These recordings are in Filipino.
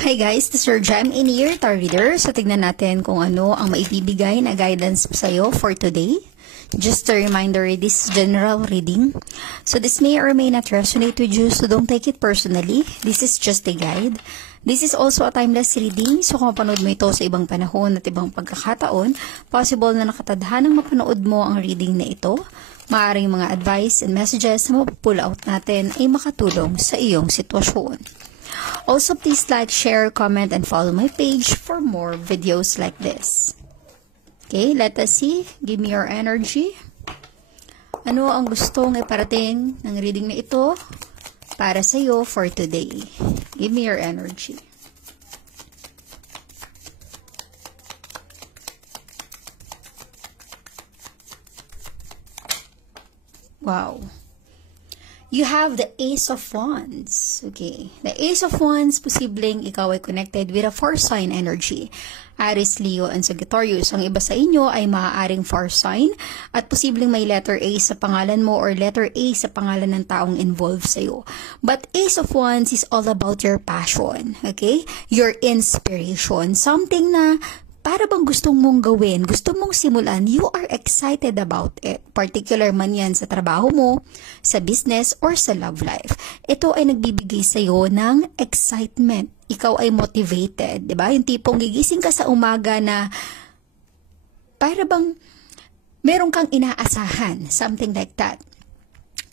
Hi guys, this is your Gem in Year Tarot Reader. So tignan natin kung ano ang maibibigay na guidance sa'yo for today. Just a reminder, this is general reading. So this may or may not resonate with you, so don't take it personally. This is just a guide. This is also a timeless reading, so kung mapanood mo ito sa ibang panahon at ibang pagkakataon, possible na nakatadhanang mapanood mo ang reading na ito. Maaaring mga advice and messages na mapupull out natin ay makatulong sa iyong sitwasyon. Also, please like, share, comment, and follow my page for more videos like this. Okay, let us see. Give me your energy. Ano ang gustong iparating ng reading na ito para sa iyo for today? Give me your energy. Wow. You have the Ace of Wands. Okay. The Ace of Wands, posibleng ikaw ay connected with a fire sign energy. Aries, Leo, and Sagittarius. Ang iba sa inyo ay maaaring fire sign at posibleng may letter A sa pangalan mo or letter A sa pangalan ng taong involved sa'yo. But Ace of Wands is all about your passion. Okay? Your inspiration. Something na para bang gustong mong gawin, gusto mong simulan, you are excited about it. Particular man yan sa trabaho mo, sa business, or sa love life. Ito ay nagbibigay sa'yo ng excitement. Ikaw ay motivated, di ba? Yung tipong gigising ka sa umaga na para bang meron kang inaasahan, something like that.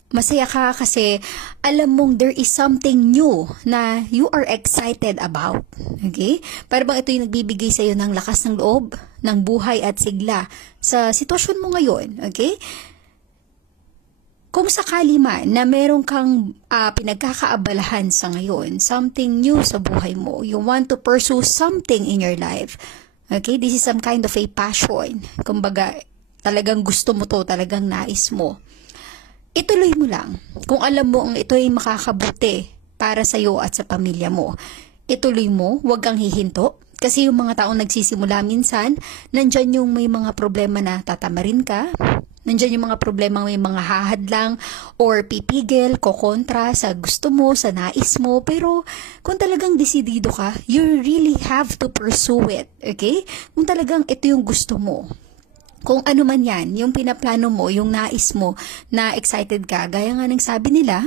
Masaya ka kasi alam mong there is something new na you are excited about. Okay? Para bang ito yung nagbibigay sa iyo ng lakas ng loob, ng buhay at sigla sa sitwasyon mo ngayon. Okay? Kung sakali man na meron kang pinagkakaabalahan sa ngayon, something new sa buhay mo, you want to pursue something in your life. Okay? This is some kind of a passion. Kumbaga, talagang gusto mo to, talagang nais mo. Ituloy mo lang. Kung alam mo ang ito ay makakabuti para sa iyo at sa pamilya mo, ituloy mo, huwag kang hihinto. Kasi yung mga taong nagsisimula minsan, nandyan yung may mga problema na tatamarin ka, nandyan yung mga problema may mga hahadlang or pipigil, kokontra sa gusto mo, sa nais mo. Pero kung talagang desidido ka, you really have to pursue it. Okay? Kung talagang ito yung gusto mo. Kung ano man yan, yung pinaplano mo, yung nais mo, na excited ka, gaya nga ng sabi nila,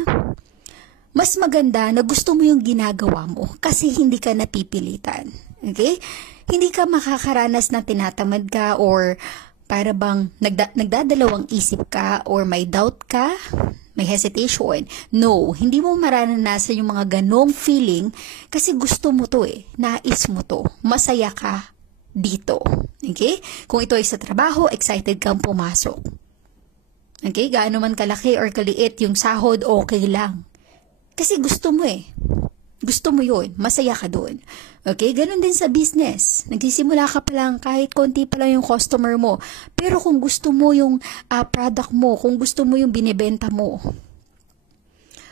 mas maganda na gusto mo yung ginagawa mo kasi hindi ka napipilitan. Okay? Hindi ka makakaranas na tinatamad ka or para bang nagdadalawang isip ka or may doubt ka, may hesitation. No, hindi mo maranasan yung mga ganong feeling kasi gusto mo to nais mo to, masaya ka dito. Okay? Kung ito ay sa trabaho, excited kang pumasok. Okay? Gaano man kalaki or kaliit yung sahod, okay lang. Kasi gusto mo Gusto mo yun. Masaya ka doon. Okay? Ganon din sa business. Nagsisimula ka pa lang, kahit konti pa lang yung customer mo. Pero kung gusto mo yung product mo, kung gusto mo yung binibenta mo,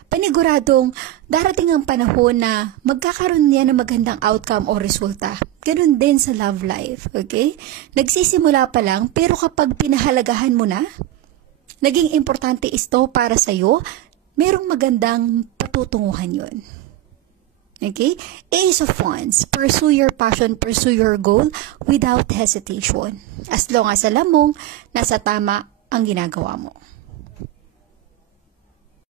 paniguradong darating ang panahon na magkakaroon niya ng magandang outcome o resulta. Ganun din sa love life, okay? Nagsisimula pa lang, pero kapag pinahalagahan mo na, naging importante ito para sa'yo, merong magandang patutunguhan yun. Okay? Ace of Wands, pursue your passion, pursue your goal without hesitation. As long as alam mong nasa tama ang ginagawa mo.